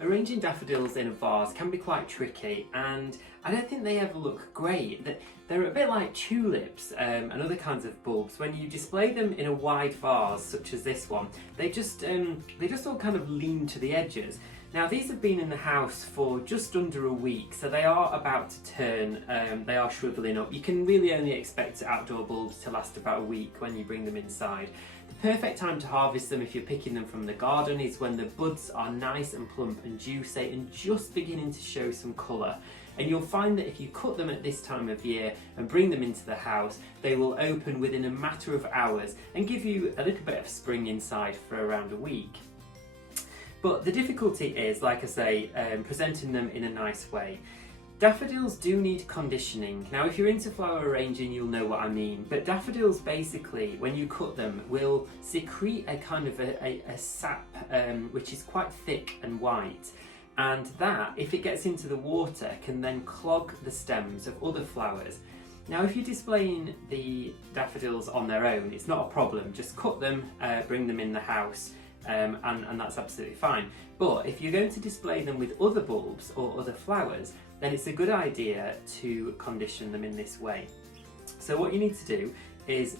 Arranging daffodils in a vase can be quite tricky, and I don't think they ever look great. They're a bit like tulips and other kinds of bulbs. When you display them in a wide vase, such as this one, they just all kind of lean to the edges. Now these have been in the house for just under a week, so they are about to turn, they are shriveling up. You can really only expect outdoor bulbs to last about a week when you bring them inside. The perfect time to harvest them if you're picking them from the garden is when the buds are nice and plump and juicy and just beginning to show some colour. And you'll find that if you cut them at this time of year and bring them into the house, they will open within a matter of hours and give you a little bit of spring inside for around a week. But the difficulty is, like I say, presenting them in a nice way. Daffodils do need conditioning. Now if you're into flower arranging, you'll know what I mean, but daffodils basically, when you cut them, will secrete a kind of a sap which is quite thick and white, and that, if it gets into the water, can then clog the stems of other flowers. Now if you're displaying the daffodils on their own, it's not a problem, just cut them, bring them in the house, and that's absolutely fine. But if you're going to display them with other bulbs or other flowers, then it's a good idea to condition them in this way. So what you need to do is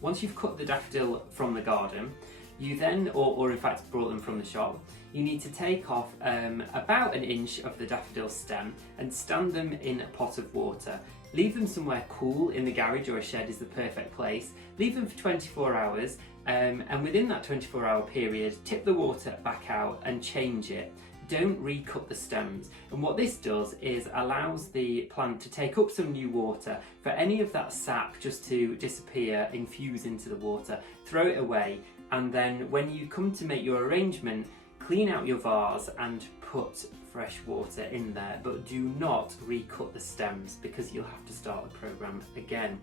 once you've cut the daffodil from the garden, you then, or in fact brought them from the shop, you need to take off about an inch of the daffodil stem and stand them in a pot of water. Leave them somewhere cool. In the garage or a shed is the perfect place. Leave them for 24 hours and within that 24-hour period, tip the water back out and change it. Don't recut the stems, and what this does is allows the plant to take up some new water, for any of that sap just to disappear, infuse into the water, throw it away, and then when you come to make your arrangement, clean out your vase and put fresh water in there, but do not recut the stems because you'll have to start the program again.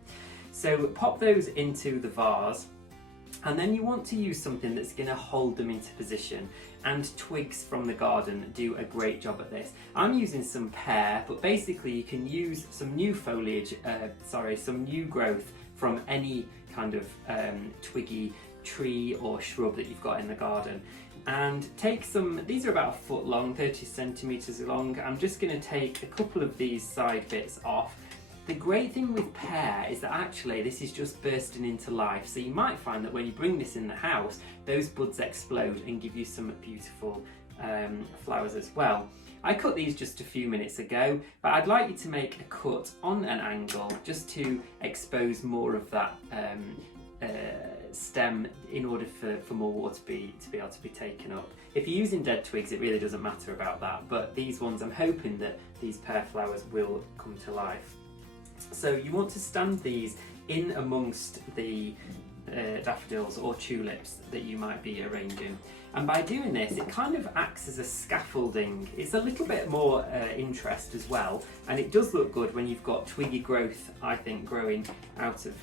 So pop those into the vase, and then you want to use something that's going to hold them into position, and twigs from the garden do a great job at this. I'm using some pear, but basically you can use some new foliage, some new growth from any kind of twiggy tree or shrub that you've got in the garden. And take some, these are about a foot long, 30 centimetres long. I'm just going to take a couple of these side bits off. The great thing with pear is that actually this is just bursting into life, so you might find that when you bring this in the house, those buds explode and give you some beautiful flowers as well. I cut these just a few minutes ago, but I'd like you to make a cut on an angle just to expose more of that stem in order for more water to be able to be taken up. If you're using dead twigs, it really doesn't matter about that, but these ones, I'm hoping that these pear flowers will come to life. So you want to stand these in amongst the daffodils or tulips that you might be arranging, and by doing this it kind of acts as a scaffolding. It's a little bit more interest as well, and it does look good when you've got twiggy growth, I think, growing out of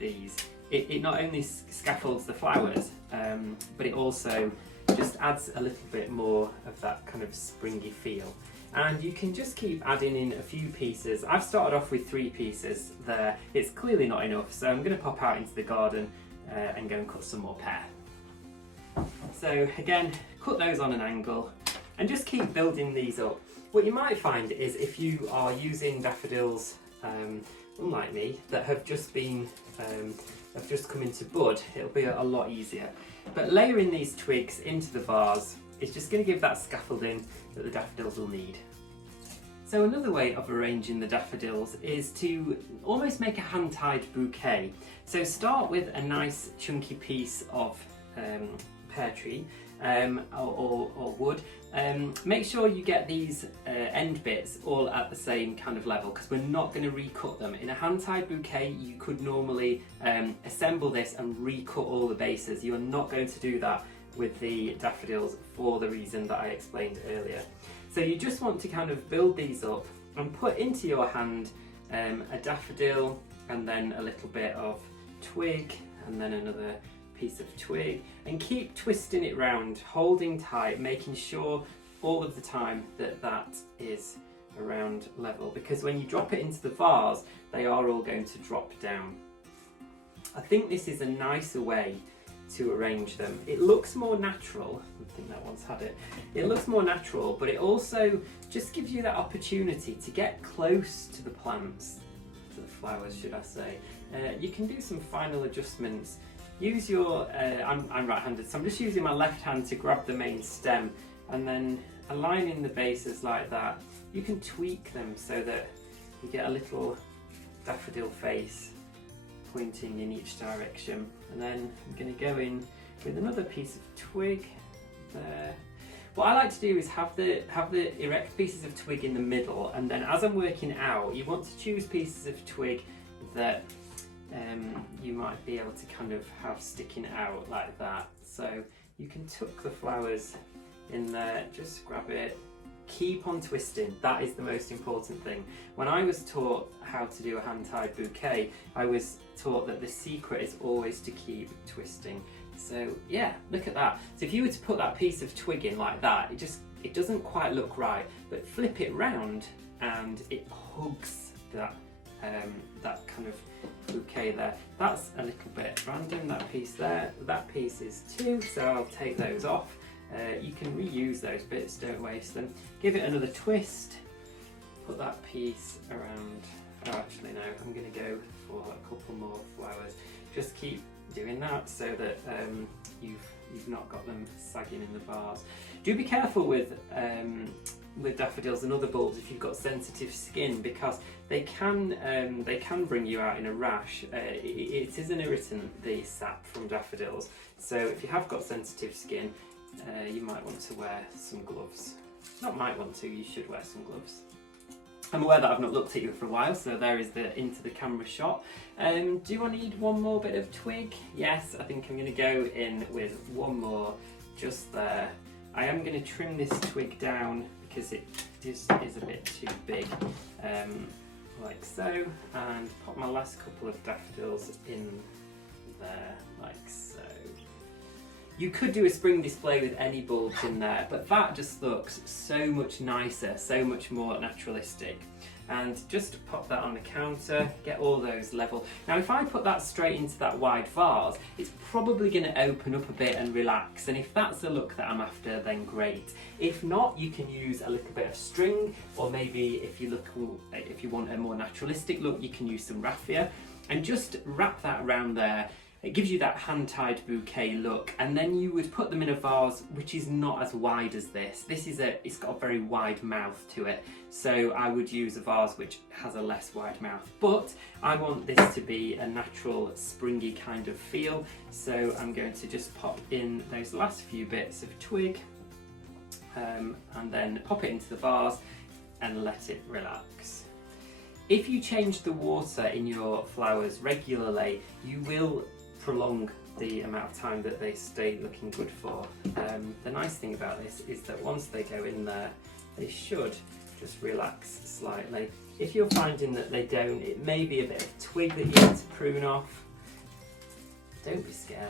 these. It not only scaffolds the flowers, but it also just adds a little bit more of that kind of springy feel. And you can just keep adding in a few pieces. I've started off with 3 pieces there. It's clearly not enough, so I'm going to pop out into the garden and go and cut some more pear. So again, cut those on an angle and just keep building these up. What you might find is if you are using daffodils, unlike me, that have just come into bud, it'll be a lot easier. But layering these twigs into the vase is just going to give that scaffolding that the daffodils will need. So another way of arranging the daffodils is to almost make a hand-tied bouquet. So start with a nice chunky piece of pear tree or wood. Make sure you get these end bits all at the same kind of level, because we're not going to recut them. In a hand-tied bouquet you could normally assemble this and recut all the bases. You are not going to do that with the daffodils for the reason that I explained earlier. So you just want to kind of build these up and put into your hand a daffodil, and then a little bit of twig, and then another piece of twig, and keep twisting it round, holding tight, making sure all of the time that that is around level, because when you drop it into the vase they are all going to drop down. I think this is a nicer way to arrange them. It looks more natural. I think that one's had it. It looks more natural, but it also just gives you that opportunity to get close to the plants, to the flowers, should I say. You can do some final adjustments. Use your, I'm right-handed, so I'm just using my left hand to grab the main stem and then aligning the bases like that. You can tweak them so that you get a little daffodil face pointing in each direction. And then I'm going to go in with another piece of twig there. What I like to do is have the erect pieces of twig in the middle, and then as I'm working out, you want to choose pieces of twig that you might be able to kind of have sticking out like that. So you can tuck the flowers in there, just grab it, keep on twisting. That is the most important thing. When I was taught how to do a hand-tied bouquet, I was taught that the secret is always to keep twisting. So yeah, look at that. So if you were to put that piece of twig in like that, it doesn't quite look right, but flip it round and it hugs that kind of bouquet there. That's a little bit random, that piece there. That piece is too, so I'll take those off. You can reuse those bits, don't waste them. Give it another twist, put that piece around. Oh, actually no, I'm going to go for a couple more flowers. Just keep doing that so that you've not got them sagging in the vase. Do be careful with daffodils and other bulbs if you've got sensitive skin, because they can bring you out in a rash. It is an irritant, the sap from daffodils, so if you have got sensitive skin, you might want to wear some gloves. Not might want to, you should wear some gloves. I'm aware that I've not looked at you for a while, so there is the into the camera shot. Do I need one more bit of twig? Yes, I think I'm going to go in with one more just there. I am going to trim this twig down because it just is a bit too big, like so, and pop my last couple of daffodils in there, like so. You could do a spring display with any bulbs in there, but that just looks so much nicer, so much more naturalistic. And just pop that on the counter, get all those level. Now if I put that straight into that wide vase, it's probably going to open up a bit and relax, and if that's the look that I'm after, then great. If not, you can use a little bit of string, or maybe if you want a more naturalistic look, you can use some raffia, and just wrap that around there. It gives you that hand-tied bouquet look, and then you would put them in a vase which is not as wide as this. It's got a very wide mouth to it, so I would use a vase which has a less wide mouth. But I want this to be a natural, springy kind of feel, so I'm going to just pop in those last few bits of twig, and then pop it into the vase and let it relax. If you change the water in your flowers regularly, you will prolong the amount of time that they stay looking good for. The nice thing about this is that once they go in there, they should just relax slightly. If you're finding that they don't, it may be a bit of twig that you need to prune off. Don't be scared.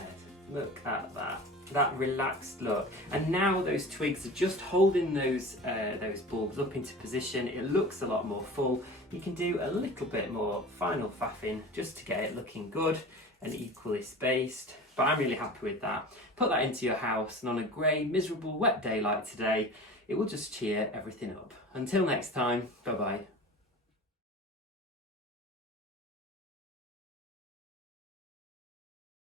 Look at that relaxed look. And now those twigs are just holding those bulbs up into position. It looks a lot more full. You can do a little bit more final faffing just to get it looking good and equally spaced, but I'm really happy with that. Put that into your house, and on a grey, miserable, wet day like today, it will just cheer everything up. Until next time, bye bye.